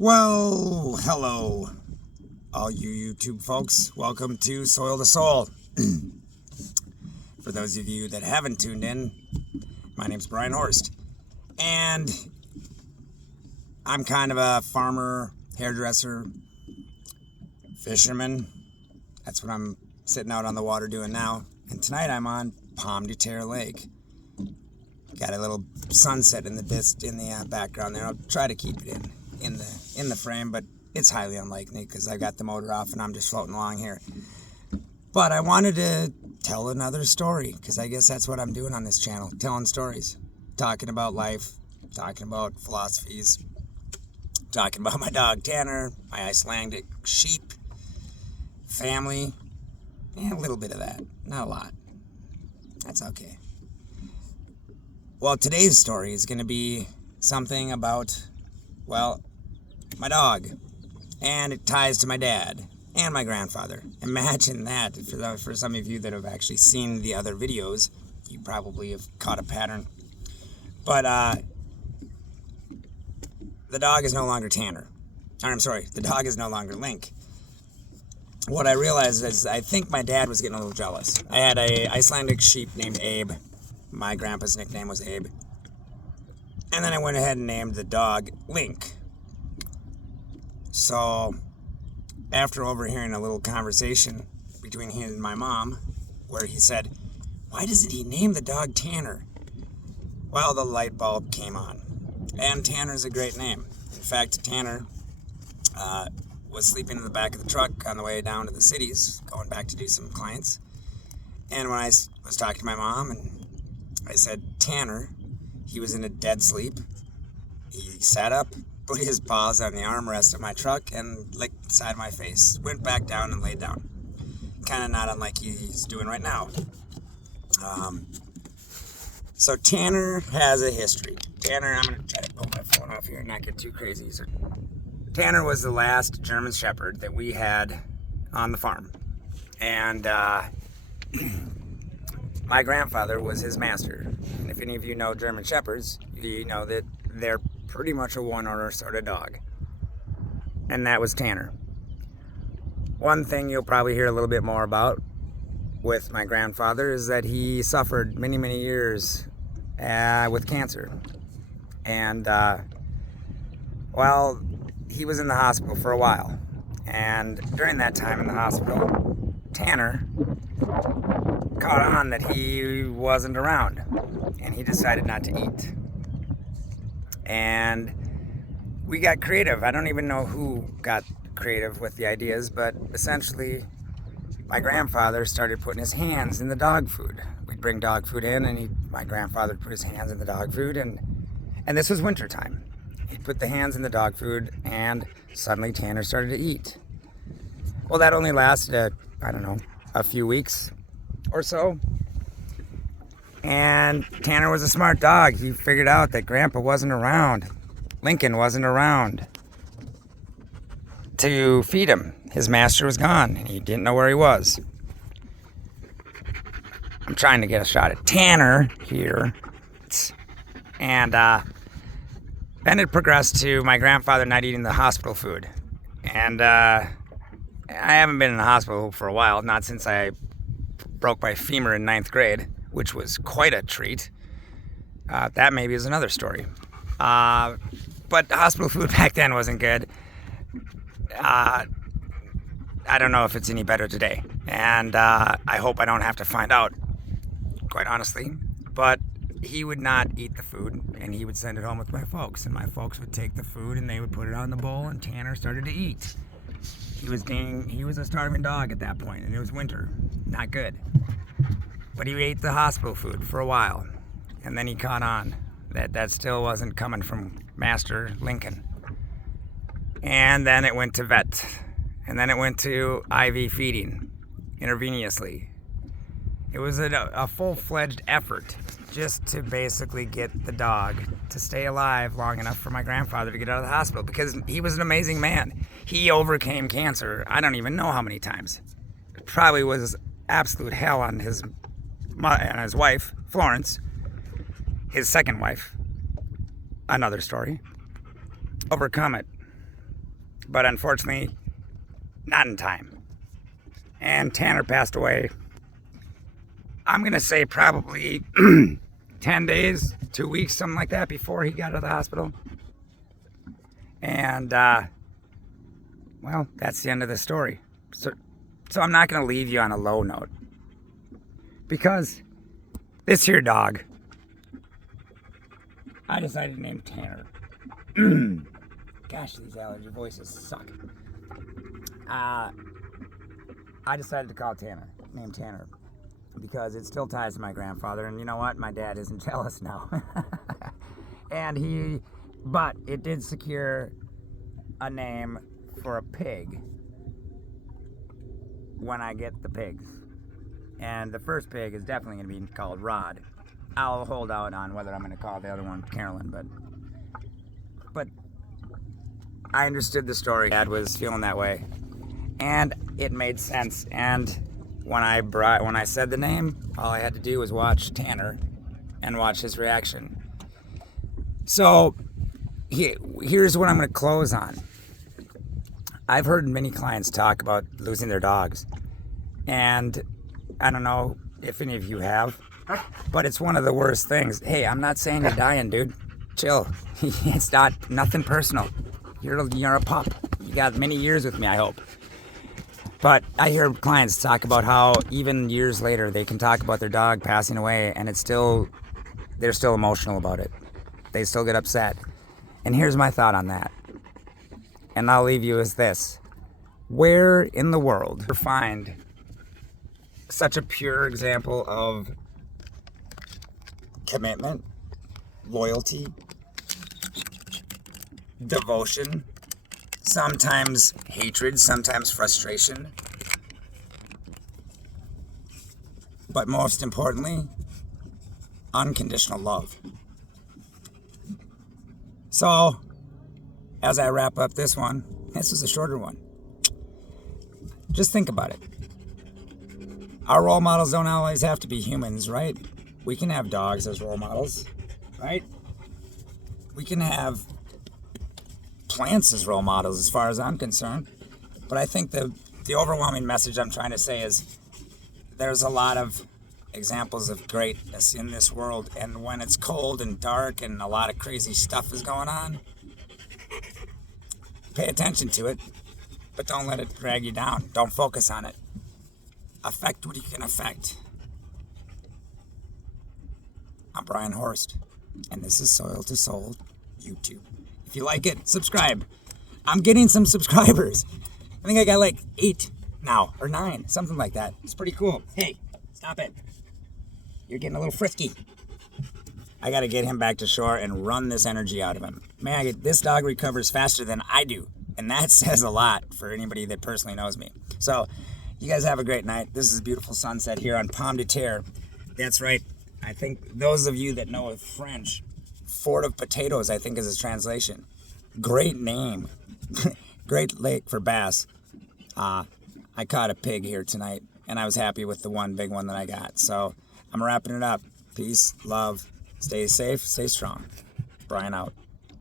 Well, hello, all you YouTube folks. Welcome to Soil to Soul. For those of you that haven't tuned in, my name's Brian Horst, and I'm kind of a farmer, hairdresser, fisherman. That's what I'm sitting out on the water doing now. And tonight I'm on Pomme de Terre Lake. Got a little sunset in the background there. I'll try to keep it in the frame, but it's highly unlikely because I got the motor off and I'm just floating along here. But I wanted to tell another story because I guess that's what I'm doing on this channel, telling stories, talking about life, talking about philosophies, talking about my dog Tanner, my Icelandic sheep, family, and a little bit of that. Not a lot. That's okay. Well, today's story is going to be something about, well, my dog. And it ties to my dad and my grandfather. Imagine that. For some of you that have actually seen the other videos, you probably have caught a pattern. But the dog is no longer Tanner. The dog is no longer Link. What I realized is I think my dad was getting a little jealous. I had a Icelandic sheep named Abe. My grandpa's nickname was Abe. And then I went ahead and named the dog Link. So, after overhearing a little conversation between him and my mom, where he said, "Why doesn't he name the dog Tanner?" Well, the light bulb came on. And Tanner's a great name. In fact, Tanner was sleeping in the back of the truck on the way down to the cities, going back to do some clients. And when I was talking to my mom, and I said, "Tanner," he was in a dead sleep. He sat up, put his paws on the armrest of my truck, and licked the side of my face. Went back down and laid down. Kind of not unlike he's doing right now. So Tanner has a history. Tanner, I'm going to try to pull my phone off here and not get too crazy. So Tanner was the last German Shepherd that we had on the farm. And my grandfather was his master. And if any of you know German Shepherds, you know that they're pretty much a one-owner sort of dog. And that was Tanner. One thing you'll probably hear a little bit more about with my grandfather is that he suffered many, many years with cancer. And, well, he was in the hospital for a while. And during that time in the hospital, Tanner caught on that he wasn't around. And he decided not to eat. And we got creative. I don't even know who got creative with the ideas, but essentially my grandfather started putting his hands in the dog food. We'd bring dog food in, and my grandfather would put his hands in the dog food, and this was winter time. He'd put the hands in the dog food, and suddenly Tanner started to eat. Well, that only lasted, a few weeks or so. And Tanner was a smart dog. He figured out that Grandpa wasn't around. Lincoln wasn't around to feed him. His master was gone, and he didn't know where he was. I'm trying to get a shot at Tanner here. And then it progressed to my grandfather not eating the hospital food. And I haven't been in the hospital for a while, not since I broke my femur in 9th grade, which was quite a treat. That maybe is another story. But hospital food back then wasn't good. I don't know if it's any better today. And I hope I don't have to find out, quite honestly. But he would not eat the food, and he would send it home with my folks. And my folks would take the food, and they would put it on the bowl, and Tanner started to eat. He was a starving dog at that point, and it was winter. Not good. But he ate the hospital food for a while, and then he caught on that still wasn't coming from Master Lincoln. And then it went to vet, and then it went to IV feeding, intravenously. It was a full-fledged effort just to basically get the dog to stay alive long enough for my grandfather to get out of the hospital, because he was an amazing man. He overcame cancer, I don't even know how many times. It probably was absolute hell on his wife, Florence, his second wife. Another story. Overcome it. but unfortunately, not in time. And Tanner passed away, I'm going to say probably 10 days, 2 weeks, something like that, before he got out of the hospital. And, well, that's the end of the story. So I'm not going to leave you on a low note. Because this here dog, I decided to name Tanner. Gosh, these allergy voices suck. I decided to call name Tanner, because it still ties to my grandfather. And you know what? My dad isn't jealous now. But it did secure a name for a pig when I get the pigs. And the first pig is definitely going to be called Rod. I'll hold out on whether I'm going to call the other one Carolyn, but I understood the story. Dad was feeling that way, and it made sense. And when I said the name, all I had to do was watch Tanner and watch his reaction. So here's what I'm going to close on. I've heard many clients talk about losing their dogs, and I don't know if any of you have, but it's one of the worst things. Hey, I'm not saying you're dying, dude. Chill. It's nothing personal. You're a pup. You got many years with me, I hope. But I hear clients talk about how even years later they can talk about their dog passing away, and they're still emotional about it. They still get upset. And here's my thought on that. And I'll leave you with this. Where in the world do you find such a pure example of commitment, loyalty, devotion, sometimes hatred, sometimes frustration, but most importantly, unconditional love? So, as I wrap up this one, this is a shorter one. Just think about it. Our role models don't always have to be humans, right? We can have dogs as role models, right? We can have plants as role models as far as I'm concerned. But I think the overwhelming message I'm trying to say is there's a lot of examples of greatness in this world. And when it's cold and dark and a lot of crazy stuff is going on, pay attention to it, but don't let it drag you down. Don't focus on it. Affect what you can affect. I'm Brian Horst, and this is Soil to Soul YouTube. If you like it, subscribe. I'm getting some subscribers. I think I got like 8 now, or 9, something like that. It's pretty cool. Hey, stop it. You're getting a little frisky. I got to get him back to shore and run this energy out of him. Man, this dog recovers faster than I do, and that says a lot for anybody that personally knows me. So, you guys have a great night. This is a beautiful sunset here on Pomme de Terre. That's right. I think those of you that know French, Fort of Potatoes, I think is its translation. Great name. Great lake for bass. I caught a pig here tonight, and I was happy with the one big one that I got. So I'm wrapping it up. Peace, love, stay safe, stay strong. Brian out.